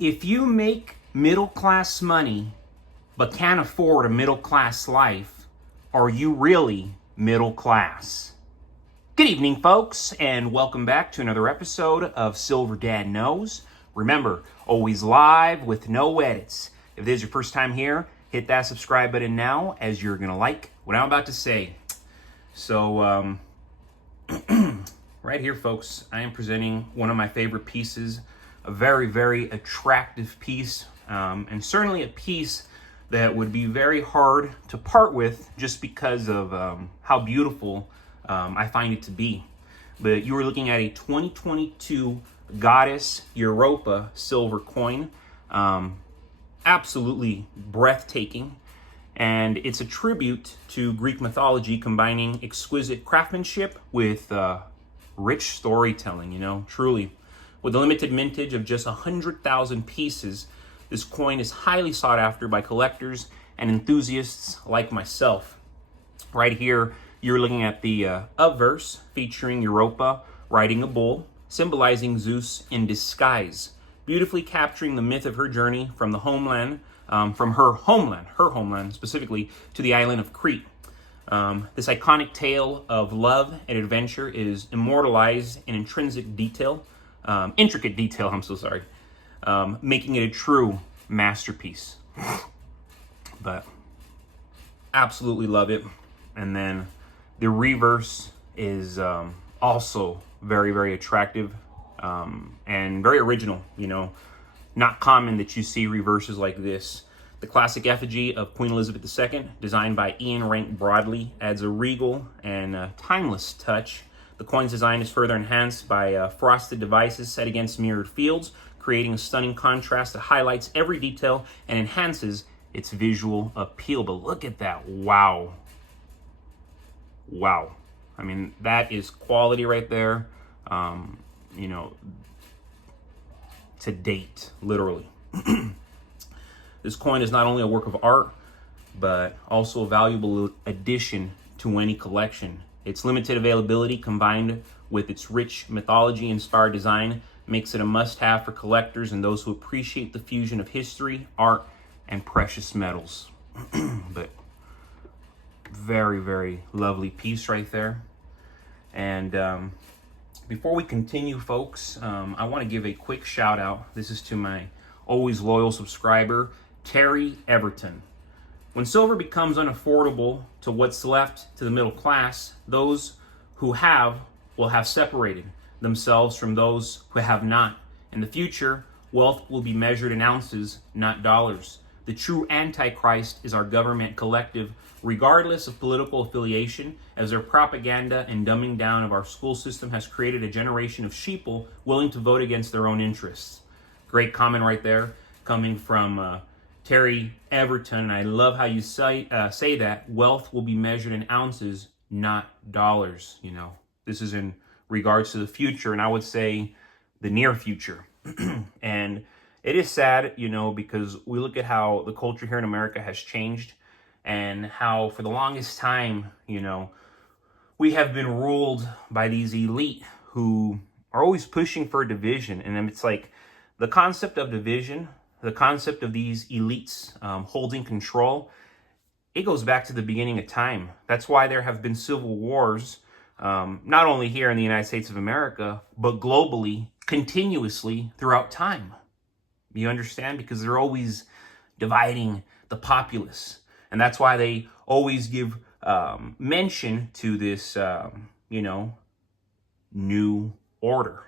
If you make middle class money but can't afford a middle class life, are you really middle class? Good evening, folks, and welcome back to another episode of Silver Dad Knows. Remember, always live with no edits. If this is your first time here, hit that subscribe button now, as you're going to like what I'm about to say. So, right here, folks, I am presenting one of my favorite pieces, a very, very attractive piece, and certainly a piece that would be very hard to part with just because of how beautiful I find it to be. But you are looking at a 2022 Goddess Europa silver coin. Absolutely breathtaking. And it's a tribute to Greek mythology, combining exquisite craftsmanship with rich storytelling, truly. With a limited mintage of just 100,000 pieces, this coin is highly sought after by collectors and enthusiasts like myself. Right here, you're looking at the obverse featuring Europa riding a bull, symbolizing Zeus in disguise, beautifully capturing the myth of her journey from the homeland, from her homeland specifically, to the island of Crete. This iconic tale of love and adventure is immortalized in intricate detail, making it a true masterpiece. But absolutely love it. And then the reverse is also very, very attractive and very original. Not common that you see reverses like this. The classic effigy of Queen Elizabeth II, designed by Ian Rank Broadley, adds a regal and timeless touch. The coin's design is further enhanced by frosted devices set against mirrored fields, creating a stunning contrast that highlights every detail and enhances its visual appeal. But look at that. Wow. Wow. I mean, that is quality right there, to date, literally. This coin is not only a work of art, but also a valuable addition to any collection. Its limited availability, combined with its rich mythology-inspired design, makes it a must-have for collectors and those who appreciate the fusion of history, art, and precious metals. But very, very lovely piece right there. And before we continue, folks, I want to give a quick shout out. This is to my always loyal subscriber, Terry Everton. When silver becomes unaffordable to what's left to the middle class, those who have will have separated themselves from those who have not. In the future, wealth will be measured in ounces, not dollars. The true Antichrist is our government collective, regardless of political affiliation, as their propaganda and dumbing down of our school system has created a generation of sheeple willing to vote against their own interests. Great comment right there, coming from Terry Everton. I love how you say that wealth will be measured in ounces, not dollars. This is in regards to the future, and I would say the near future. And it is sad, because we look at how the culture here in America has changed, and how for the longest time, we have been ruled by these elite who are always pushing for division. And it's like the concept of division, the concept of these elites holding control, it goes back to the beginning of time. That's why there have been civil wars, not only here in the United States of America, but globally, continuously throughout time. You understand? Because they're always dividing the populace. And that's why they always give mention to this, new order.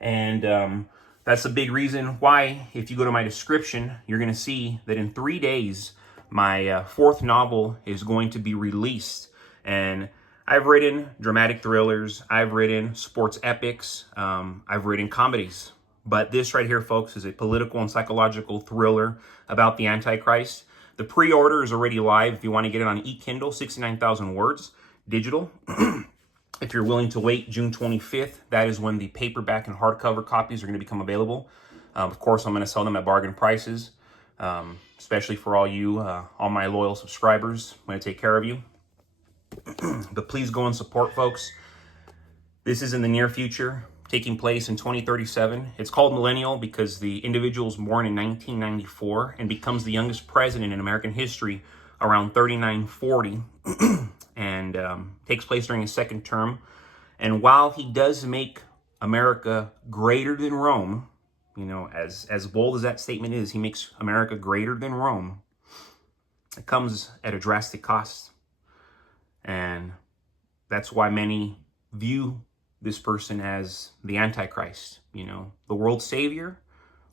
And that's a big reason why, if you go to my description, you're going to see that in 3 days, my fourth novel is going to be released. And I've written dramatic thrillers, I've written sports epics, I've written comedies. But this right here, folks, is a political and psychological thriller about the Antichrist. The pre-order is already live. If you want to get it on eKindle, 69,000 words, digital. If you're willing to wait, June 25th, that is when the paperback and hardcover copies are going to become available. Of course, I'm going to sell them at bargain prices, especially for all my loyal subscribers. I'm going to take care of you. But please go and support, folks. This is in the near future. taking place in 2037. It's called millennial because the individual is born in 1994 and becomes the youngest president in American history around 3940 and takes place during his second term. And while he does make America greater than Rome, you know, as bold as that statement is, he makes America greater than Rome. It comes at a drastic cost. And that's why many view this person as the Antichrist, you know, the world's savior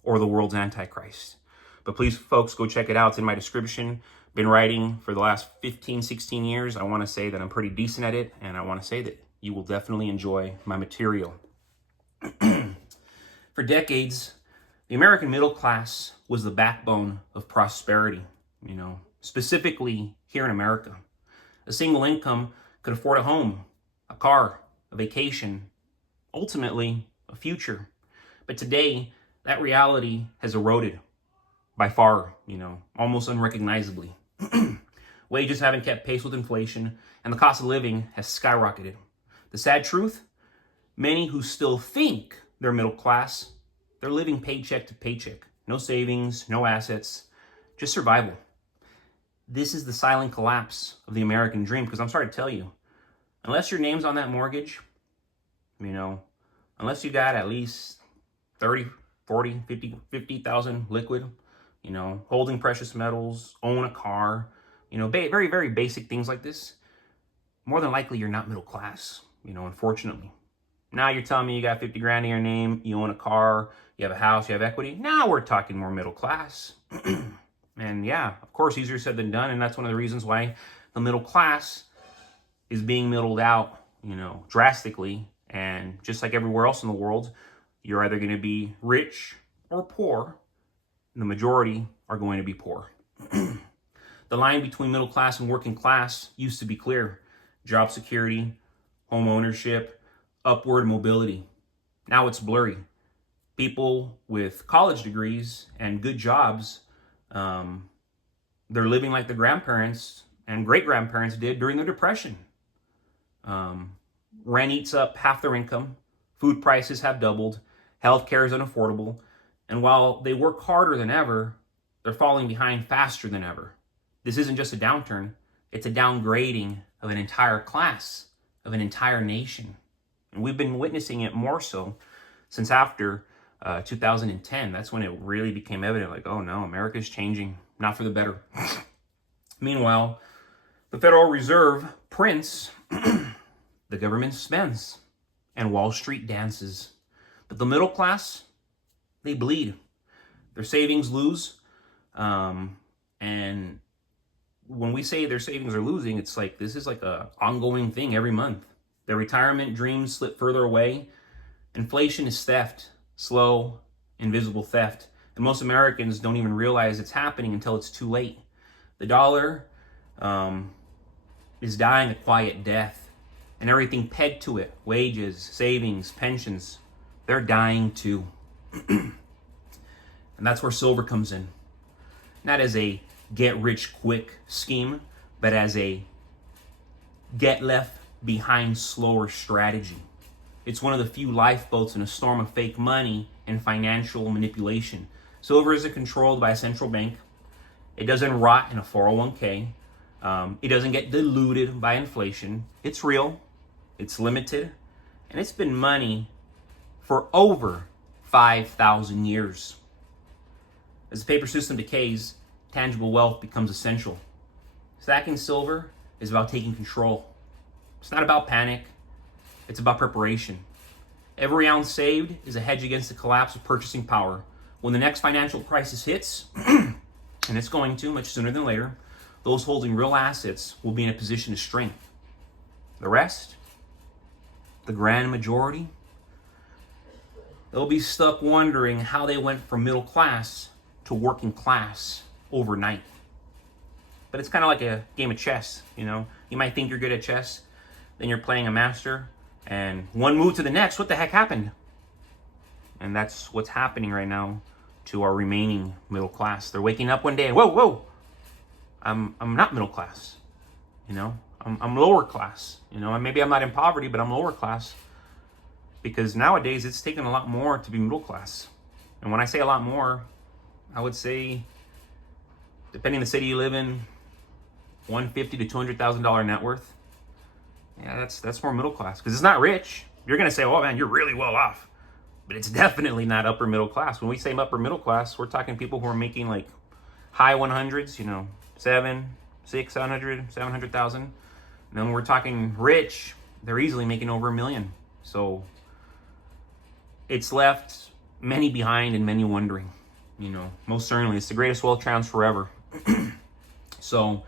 or the world's Antichrist. But please, folks, go check it out. It's in my description. Been writing for the last 15, 16 years. I want to say that I'm pretty decent at it, and I want to say that you will definitely enjoy my material. For decades, the American middle class was the backbone of prosperity, you know, specifically here in America. A single income could afford a home, a car, a vacation, ultimately a future. But today, that reality has eroded by far, you know, almost unrecognizably. Wages haven't kept pace with inflation, and the cost of living has skyrocketed. The sad truth, many who still think they're middle class, they're living paycheck to paycheck. No savings, no assets, just survival. This is the silent collapse of the American dream, because I'm sorry to tell you, unless your name's on that mortgage, you know, unless you got at least 30, 40, 50,000 liquid, you know, holding precious metals, own a car, you know, very, very basic things like this, more than likely you're not middle class, you know, unfortunately. Now you're telling me you got 50 grand in your name, you own a car, you have a house, you have equity. Now we're talking more middle class. And yeah, of course, easier said than done. And that's one of the reasons why the middle class is being middled out, you know, drastically. And just like everywhere else in the world, you're either going to be rich or poor. The majority are going to be poor. The line between middle class and working class used to be clear. Job security, home ownership, upward mobility. Now it's blurry. People with college degrees and good jobs, they're living like their grandparents and great-grandparents did during the Depression. Rent eats up half their income. Food prices have doubled. Healthcare is unaffordable. And while they work harder than ever, they're falling behind faster than ever. This isn't just a downturn. It's a downgrading of an entire class, of an entire nation. And we've been witnessing it more so since after 2010. That's when it really became evident, like, oh no, America's changing, not for the better. Meanwhile, the Federal Reserve prints, the government spends, and Wall Street dances. But the middle class, they bleed. Their savings lose. And when we say their savings are losing, it's like this is like a ongoing thing every month. Their retirement dreams slip further away. Inflation is theft, slow, invisible theft. And most Americans don't even realize it's happening until it's too late. The dollar is dying a quiet death. And everything pegged to it, wages, savings, pensions, they're dying too. And that's where silver comes in. Not as a get-rich-quick scheme, but as a get-left-behind slower strategy. It's one of the few lifeboats in a storm of fake money and financial manipulation. Silver isn't controlled by a central bank. It doesn't rot in a 401k. It doesn't get diluted by inflation. It's real, it's limited, and it's been money for over 5,000 years. As the paper system decays, tangible wealth becomes essential. Stacking silver is about taking control. It's not about panic. It's about preparation. Every ounce saved is a hedge against the collapse of purchasing power. When the next financial crisis hits, and it's going to much sooner than later, those holding real assets will be in a position of strength. The rest, the grand majority, they'll be stuck wondering how they went from middle class to working class overnight. But it's kind of like a game of chess, you know? You might think you're good at chess, then you're playing a master, and one move to the next, what the heck happened? And that's what's happening right now to our remaining middle class. They're waking up one day and whoa, I'm not middle class, you know? I'm lower class, you know? And maybe I'm not in poverty, but I'm lower class because nowadays it's taken a lot more to be middle class. And when I say a lot more, I would say, depending on the city you live in, $150,000 to $200,000 net worth. Yeah, that's more middle class, because it's not rich. You're gonna say, "Oh man, you're really well off," but it's definitely not upper middle class. When we say upper middle class, we're talking people who are making like high 100s, 700,000. And then when we're talking rich, they're easily making over $1 million. So it's left many behind and many wondering. Most certainly, it's the greatest wealth transfer ever. So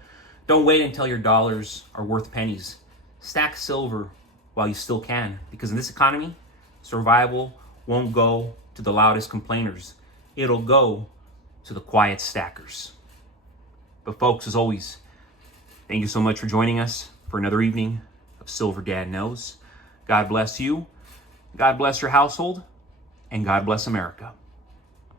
don't wait until your dollars are worth pennies. Stack silver while you still can, because in this economy, survival won't go to the loudest complainers. It'll go to the quiet stackers. But folks, as always, thank you so much for joining us for another evening of Silver Dad Knows. God bless you, God bless your household, and God bless America.